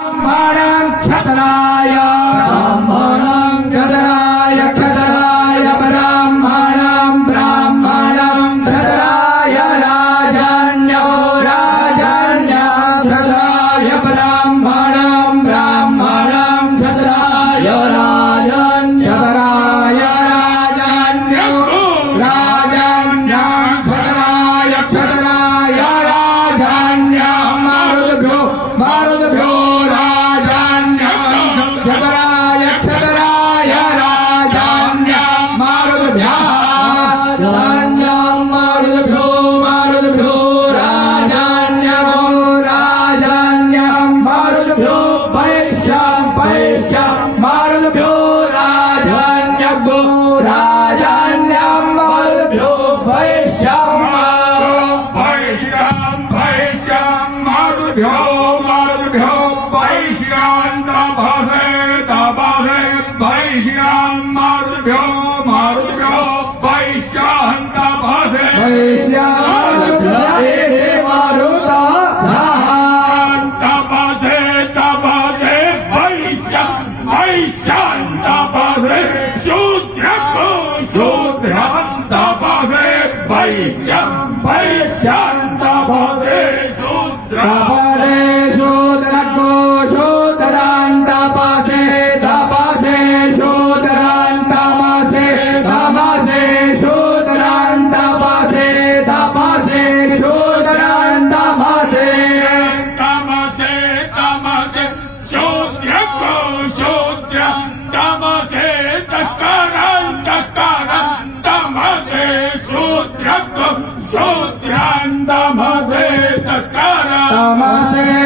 क्षत्राय क्षत्राय क्षत्राय ब्राह्मणं ब्राह्मणं क्षत्राय राजन्यो राजन्य क्षत्राय ब्राह्मणं ब्राह्मणं क्षत्राय राजन्य क्षत्राय राजन्यो राजन्य क्षत्राय क्षत्राय राजन्य मारुद्भ्यो मारुद्भ्यो क्षत्राय क्षत्राय राजन्यं मारुद्भ्यो मारुद्भ्यो राजन्यो राजन्यं मारुद्भ्यो वैश्यं वैश्यं मारुद्भ्यो राजन्यगो राजन्यं मारुद्भ्यो वैश्यं वैश्यं वैश्यं मारुद्भ्यो मारुद्भ्यो वैश्यं तपसे तपसे वैश्यं मारुद्भ्यो मारुद्भ्यो वैश्यं तपसे तपसे तपसे वैश्यं वैश्यं तपसे शूद्रको शूद्रं तपसे वैश्यं वैश्यं तपसे शूद्र तमसे